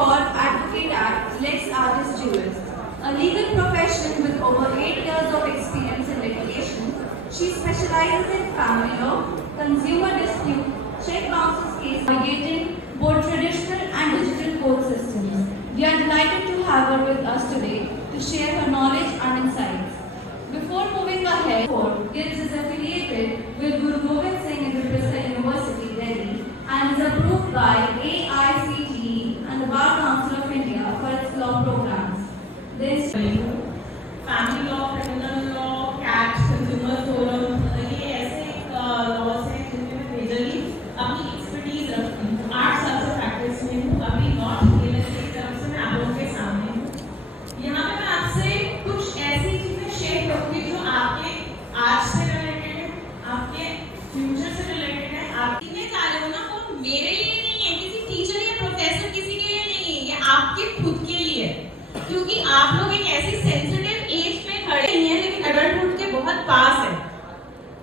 called Advocate at Lex Artis Jewels. A legal professional with over 8 years of experience in litigation, she specializes in family law, consumer dispute, check bounces case, navigating both traditional and digital court systems. We are delighted to have her with us today to share her knowledge and insights. Before moving ahead, GILS is affiliated with Guru Gobind Singh Agricultural University, Delhi, and is approved by AICTE and the Bar Council of India for its law programs. This family law, criminal law, CAT, consumer forum, ये ऐसे laws हैं जिनमें मैं majorly अपनी expertise रखती हूँ। 8 साल से प्रैक्टिस में हूँ। अभी नॉर्थ रियल एस्टेट तरफ से मैं आप लोगों के सामने हूँ। यहाँ पे मैं आपसे कुछ ऐसी चीजें शेयर करूँगी जो आपके आज से रिलेटेड है, आपके फ्यूचर से रिलेटेड है। आप इतने सारे हो ना, वो मेरे लिए नहीं है, किसी टीचर या प्रोफेसर किसी के लिए नहीं है, ये आपके खुद के लिए है। क्योंकि आप लोग एक ऐसी सेंसिटिव एज पे खड़े हैं, लेकिन एडल्टहुड के बहुत पास है।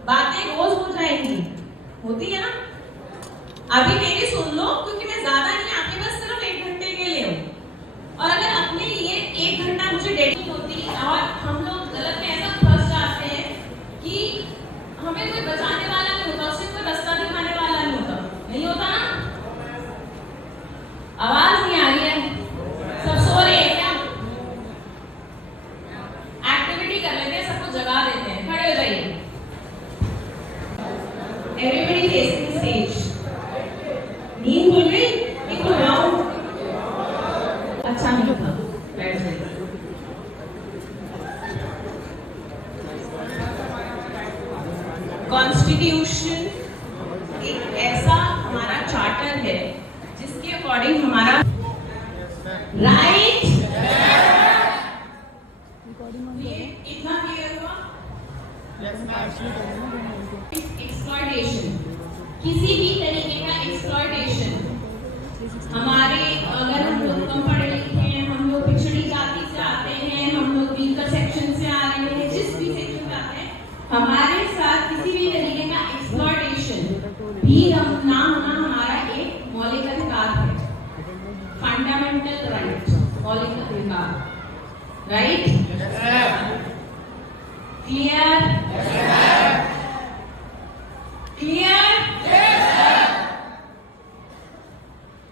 बातें रोज हो जाएंगी, होती है ना। अभी मेरी सुन लो, क्योंकि मैं ज्यादा नहीं, आपके पास सिर्फ 1 घंटे के लिए हूँ। और अगर अपने लिए 1 घंटा मुझे डेडिकेट होती और हम लोग गलत में ऐसा फंस जाते हैं कि हमें कोई बचाने वाला नहीं होता, उसे कोई रास्ता दिखाने वाला नहीं होता, नहीं होता ना। आवाज नहीं आ रही है, सब सो रहे हैं क्या? एक्टिविटी कर लेते हैं, सबको जगा देते हैं, खड़े हो जाइए। Everybody facing stage. नींद खुल गई? नींद खुल रहा हूँ, अच्छा नहीं था, बैठ जाइए। कॉन्स्टिट्यूशन एक ऐसा हमारा चार्टर है जिसके अकॉर्डिंग हमारा राइट ये इतना क्लियर हुआ। एक्सप्लॉयटेशन, किसी भी तरीके का एक्सप्लॉयटेशन हमारे, अगर हम लोग कम पढ़े लिखे हैं, हम लोग पिछड़ी जाति से आते हैं, हम लोग वीकर सेक्शन से आ रहे हैं, जिस भी सेक्शन से आते हैं, हमारे साथ किसी भी तरीके का एक्सप्लॉयटेशन भी ना होना हमारा एक मौलिक अधिकार है, फंडामेंटल राइट, मौलिक अधिकार। राइट? क्लियर? क्लियर?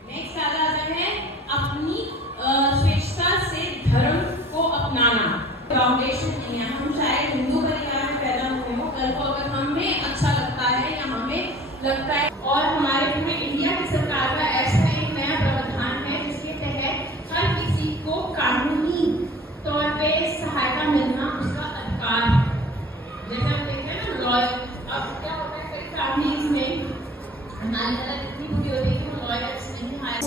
नेक्स्ट आ जाते हैं अपनी स्वेच्छा से धर्म को अपनाना। फाउंडेशन नहीं है, हम चाहे हिंदू परिवार में पैदा हुए हो, कल को अगर हमें अच्छा लगता है या हमें लगता है, और हमारे पूरे इंडिया की सरकार का ऐसा एक नया प्रावधान है जिसके तहत हर किसी को कानूनी तौर पे सहायता मिलना उसका अधिकार है। जैसे हम देखते हैं ना लॉ, अब क्या होता है कई फैमिलीज में हमारी तरह इतनी बुरी होती है कि हम लॉयर्स नहीं हायर।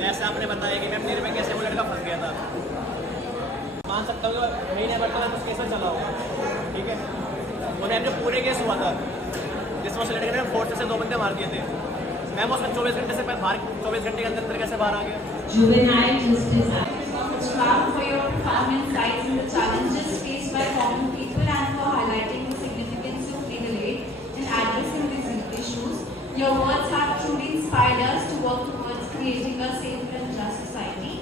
जैसे आपने बताया कि मैं मेरे में कैसे वो लड़का फंस गया था, मान सकता हूँ कि महीने भर तक केस में चला होगा, ठीक है। उन्हें अपने पूरे केस हुआ था जिसमें उस लड़के ने फोर्स से 2 बंदे मार दिए थे। मैम उसमें 24 घंटे से बाहर, 24 घंटे के अंदर कैसे बाहर आ गया? Juvenile Justice Act. For your profound insights in the challenges faced by common people and for highlighting the significance of legal aid in addressing these issues. Your words have truly inspired us to work towards creating a safer and just society.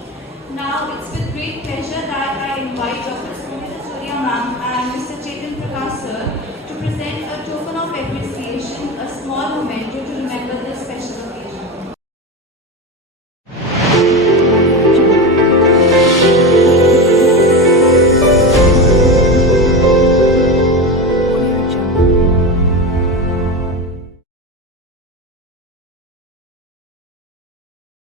Now, it's with great pleasure that I invite Dr. Sunita Surya ma'am and Mr. Chetan Prakash sir to present a token of